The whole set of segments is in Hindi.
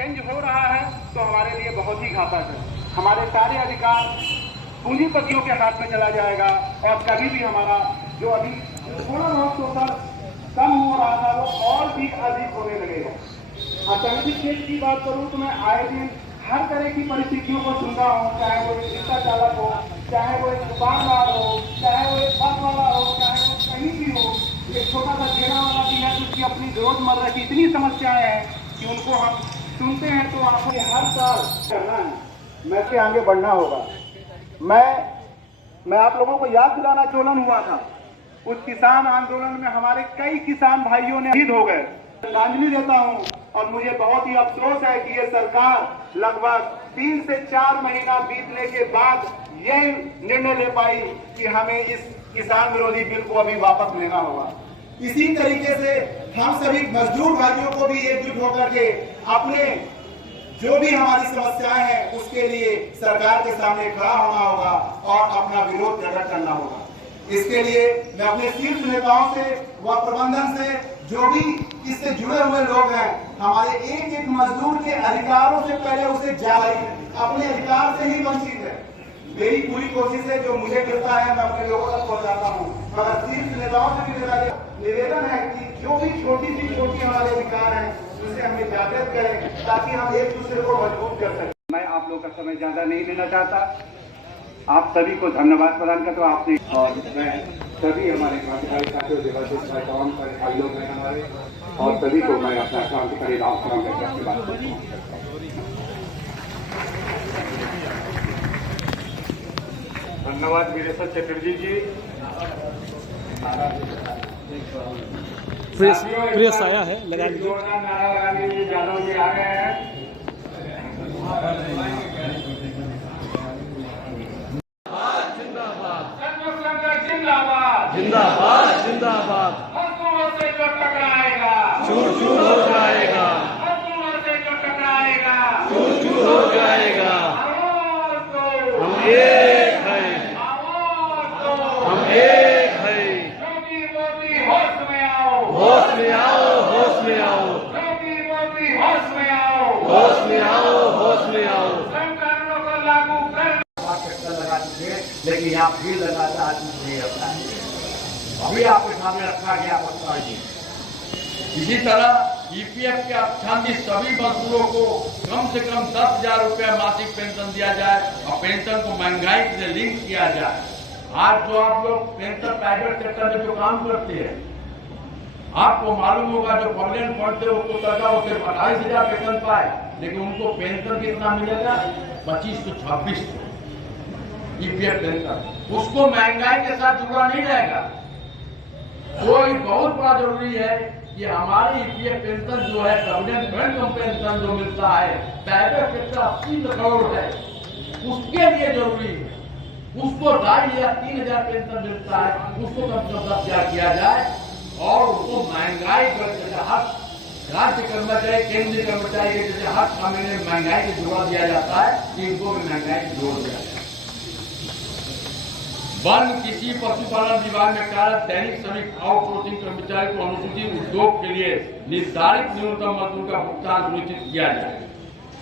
चेंज हो रहा है तो हमारे लिए बहुत ही घातक है। हमारे सारे अधिकार पूंजीपतियों के हाथ में चला जाएगा और कभी भी हमारा जो अभी थोड़ा बहुत शोषण कम हो रहा था वो और भी अधिक होने लगेगा। संगठित क्षेत्र की बात करूं तो मैं आए दिन हर तरह की परिस्थितियों को सुनता हूं, चाहे वो एक रिक्शा चालक हो, चाहे वो एक दुकानदार हो, चाहे वो एक बस वाला हो, चाहे वो कहीं भी हो, एक छोटा सा ठेला वाला भी है जिसकी अपनी रोजमर्रा की इतनी समस्याएं हैं कि उनको हम सुनते हैं तो आपको हर साल करना है, मैं से आगे बढ़ना होगा। मैं आप लोगों को याद दिलाना चोलन हुआ था, उस किसान आंदोलन में हमारे कई किसान भाइयों ने शहीद हो गए। श्रद्धांजलि देता हूं और मुझे बहुत ही अफसोस है कि ये सरकार लगभग 3 से 4 महीना बीतने के बाद यह निर्णय ले पाई कि हमें इस किसान विरोधी बिल को अभी वापस लेना होगा। इसी तरीके से हम सभी मजदूर भाइयों को भी एकजुट होकर के अपने जो भी हमारी समस्याएं हैं उसके लिए सरकार के सामने खड़ा होना होगा और अपना विरोध प्रकट करना होगा। इसके लिए मैं अपने शीर्ष नेताओं से व प्रबंधन से जो भी इससे जुड़े हुए लोग हैं, हमारे एक एक मजदूर के अधिकारों से पहले उसे अपने अधिकार से ही वंचित है। मेरी पूरी कोशिश है जो मुझे मिलता है मैं अपने लोगों तक पहुंचाता हूँ, मगर शीर्ष नेताओं से भी मेरा निवेदन है कि जो भी छोटी सी छोटी हमारे अधिकार हैं उसे हमें जागृत करें ताकि हम एक दूसरे को मजबूत कर सकें। मैं आप लोगों का समय ज्यादा नहीं लेना चाहता, आप सभी को धन्यवाद प्रदान करता हूँ आपने, और मैं सभी हमारे क्रांतिकारी साथियों देवाशीष तमाम भाई लोग हैं हमारे, और सभी को मैं अपना क्रांतिकारी राम सलाम करके आपकी बात करता हूँ। धन्यवाद वीरेश्वर चटर्जी जी। प्रेस आया है, लगा लीजिए। नारा लगाने के लिए यादव जी आ गए हैं। जिंदाबाद जिंदाबाद, मजदूरों से जो टकराएगा चूर चूर हो जाएगा, मजदूरों से जो टकराएगा चूर चूर हो जाएगा। हम हम एक है, हम एक है। योगी मोदी होश में आओ, होश में आओ, होश में आओ, योगी मोदी होश में आओ, होश में आओ, होश में आओ। संकल्पों को लागू कर लगा दीजिए, लेकिन यहाँ भीड़ लगाता आदमी नहीं होता है। अभी आपके सामने रखा गया प्रस्ताव जी। इसी तरह ईपीएफ के आच्छादित सभी मजदूरों को कम से कम 10,000 रुपया मासिक पेंशन दिया जाए और पेंशन को महंगाई से लिंक किया जाए। आज जो आप लोग पेंशन प्राइवेट सेक्टर में जो काम करते हैं, आपको मालूम होगा जो प्रोविडेंट फंड से उसको सरकार उसे 28,000 पेंशन पाए, लेकिन उनको पेंशन कितना मिलेगा? 2526 ईपीएफ पेंशन। उसको महंगाई के साथ जुड़ा नहीं रहेगा। तो ये बहुत बड़ा जरूरी है कि हमारी ईपीएफ पेंशन जो है प्रोविडेंट फंड पेंशन जो मिलता है प्राइवेट सेक्टर 80 करोड़ है, उसके लिए जरूरी है। उसको 2,500 या 3,000 पेंशन मिलता है, उसको कम से कम 10,000 किया जाए और उसको महंगाई जैसे हर राज्य कर्मचारी केंद्रीय कर्मचारी के जैसे हर 6 महीने महंगाई से जोड़ा दिया जाता है, इनको भी महंगाई से जोड़ दिया जाए। वन कृषि पशुपालन विभाग में कार्यरत दैनिक श्रमिक आउटसोर्सिंग कर्मचारी को अनुसूचित उद्योग के लिए निर्धारित न्यूनतम मजदूर का भुगतान सुनिश्चित किया जाए।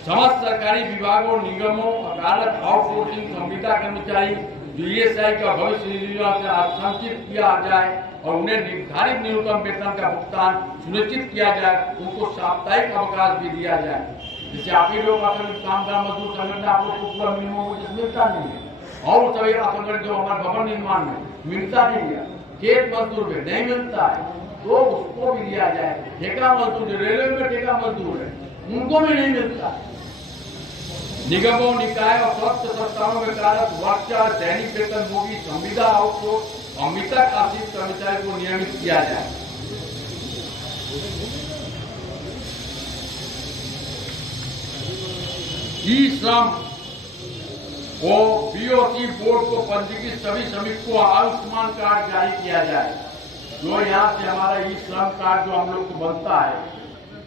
समस्त सरकारी विभागों निगमों कार्यरत आउटसोर्सिंग संविदा कर्मचारी जो ईएसआई का भविष्य निधि से आरक्षित किया जाए और उन्हें निर्धारित न्यूनतम वेतन का भुगतान सुनिश्चित किया जाए। उनको साप्ताहिक अवकाश भी दिया जाए। जैसे आप ही लोग कामगार मजदूर संगठन आप लोग को पूरा मिनिमम मिलता नहीं है, और सभी असंगठित जो हमारे भवन निर्माण में मिलता नहीं है, खेत मजदूर में नहीं मिलता है, तो उसको भी दिया जाए। ठेका मजदूर जो रेलवे में ठेका मजदूर है उनको भी नहीं मिलता है। निगमों निकाय और स्वच्छ संस्थानों में कार्यरत वर्कचार्ज दैनिक वेतनभोगी संविदा आउटसोर्स और मृतक आश्रित कर्मचारी को नियमित किया जाए। ई श्रम को बीओसी बोर्ड को पंजीकृत सभी श्रमिक को आयुष्मान कार्ड जारी किया जाए। जो यहाँ से हमारा ई श्रम कार्ड जो हम लोग को बनता है,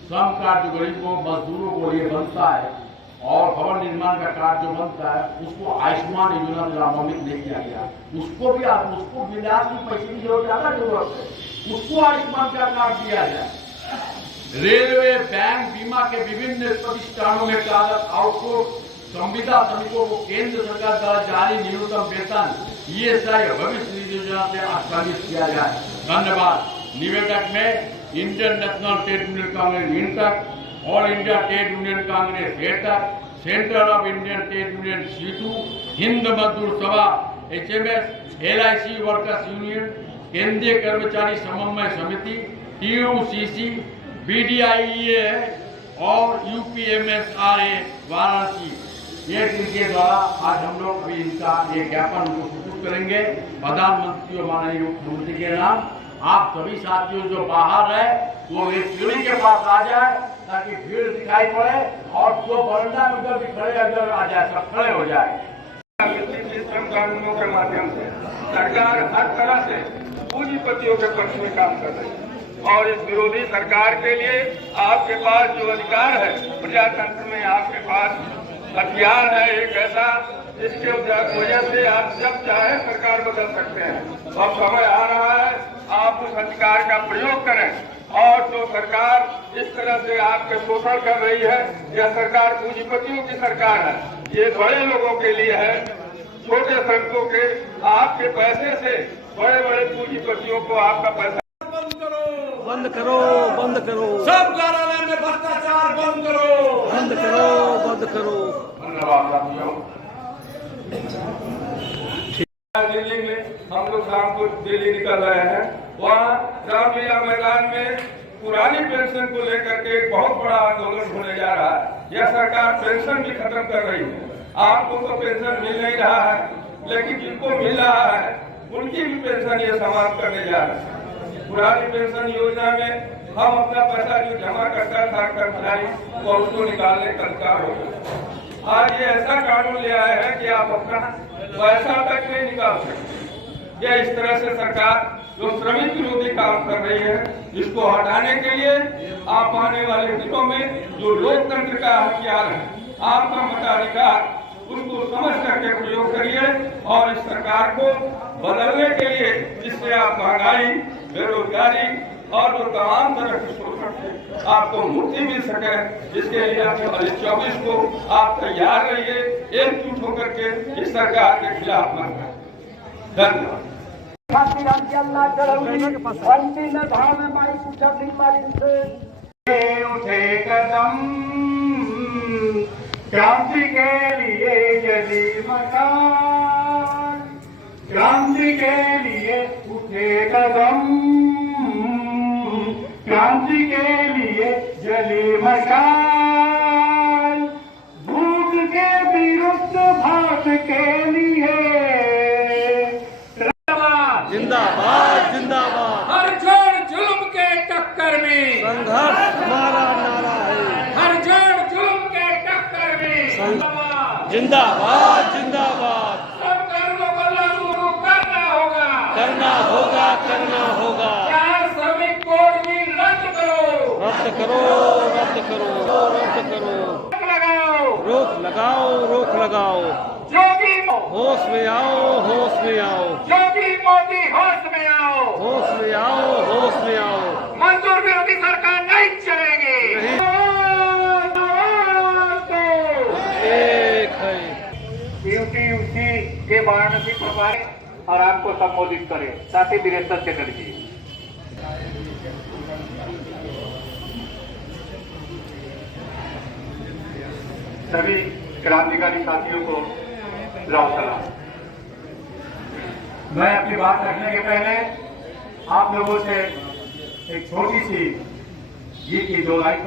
श्रम कार्ड जो गरीबों मजदूरों को लिए बनता है, और भवन निर्माण का कार्ड जो बनता है, उसको आयुष्मान योजना से लाभान्वित नहीं किया गया। उसको भी उसको विलास की पैसे की जरूरत ज्यादा जरूरत है, उसको आयुष्मान का कार्ड दिया जाए। रेलवे, बैंक, बीमा के विभिन्न प्रतिष्ठानों में कार्यरत आउटसोर्स संविदा श्रमिकों को केंद्र सरकार द्वारा जारी न्यूनतम वेतन ईएसआई भविष्य निधि योजना से आच्छादित किया जाए। धन्यवाद। निवेदक में Indian National Trade Union Congress INTUC, All India Trade Union Congress AITUC, Centre of Indian Trade Union CITU, Hind Mazdoor Sabha HMS, LIC workers union, केंद्रीय कर्मचारी समन्वय समिति, TUCC, BDIEA और UPMSRA वाराणसी, ये इनके द्वारा आज हम लोग भी इनका एक ज्ञापन उनको प्रस्तुत करेंगे प्रधानमंत्री और माननीय मुख्यमंत्री के नाम। आप सभी साथियों जो बाहर है वो इस सीढ़ी के पास आ जाए ताकि भीड़ दिखाई पड़े और जो बरंडा में उधर भी खड़े अगर आ जाए सब खड़े हो जाए। श्रम कानूनों के माध्यम से सरकार हर तरह से पूंजीपतियों के पक्ष में काम कर रही है और इस विरोधी सरकार के लिए आपके पास जो अधिकार है, प्रजातंत्र में आपके पास हथियार है एक ऐसा जिसके वजह से आप जब चाहे सरकार बदल सकते हैं। अब समय आ रहा है आप उस अधिकार का प्रयोग करें और जो सरकार इस तरह से आपके शोषण कर रही है, यह सरकार पूंजीपतियों की सरकार है। ये बड़े लोगों के लिए है, छोटे श्रमिकों के आपके पैसे से बड़े बड़े पूंजीपतियों को आपका पैसा बंद करो, बंद करो, सब कार्यालय में भ्रष्टाचार बंद करो, बंद करो, बंद करो। धन्यवाद साथियों। दिल्ली में हम लोग शाम को दिल्ली निकल रहे हैं, वहाँ रामलीला मैदान में पुरानी पेंशन को लेकर के एक बहुत बड़ा आंदोलन होने जा रहा है। यह सरकार पेंशन भी खत्म कर रही है। आपको तो पेंशन मिल नहीं रहा है, लेकिन जिनको मिल रहा है उनकी भी पेंशन ये समाप्त करने जा रहा है। पुरानी पेंशन योजना में हम अपना पैसा जो जमा करता था कर्मचारी वो उसको निकालने का अधिकार हो गया। आज ये ऐसा कानून ले आए हैं कि आप अपना पैसा तक नहीं निकाल सकते। यह इस तरह से सरकार जो श्रमिक विरोधी काम कर रही है, इसको हटाने के लिए आप आने वाले दिनों में जो लोकतंत्र का हथियार है, आपका मताधिकार, उसको समझ करके प्रयोग करिए और इस सरकार को बदलने के लिए जिससे आप महंगाई, बेरोजगारी और जो तमाम तरह के शोषण से आपको मुक्ति मिल सके, इसके लिए 24 को आप तैयार रहिए, एकजुट होकर के इस सरकार के खिलाफ मत करें। धन्यवाद। उठे कदम क्रांति के लिए जली मकान, क्रांति के लिए उठे कदम, क्रांति के लिए जली मकान, भूख के विरुद्ध भात के लिए जिंदाबाद, जिंदाबाद। हर जड़ जुल्म के टक्कर में संघर्ष हमारा नारा है। हर जड़ जुल्म के टक्कर में जिंदाबाद, जिंदाबाद। सब कानूनों को लागू करना होगा, करना होगा, करना होगा। चाहे श्रमिक कोड भी रद्द करो, रद्द करो, रद्द करो, रद्द करो। लगाओ, रोक लगाओ, रोक लगाओ। योगी होश में आओ, होश में आओ, योगी मोदी होश में आओ, होश में आओ, होश में आओ। मजदूर विरोधी सरकार नहीं चलेगी। एक है। TUC के वाराणसी प्रभारी और आपको संबोधित करें, साथी वीरेंद्र चटर्जी। सभी क्रांतिकारी साथियों को लाओ सलाम। मैं अपनी बात रखने के पहले आप लोगों से एक छोटी सी गीत की 2 लाइन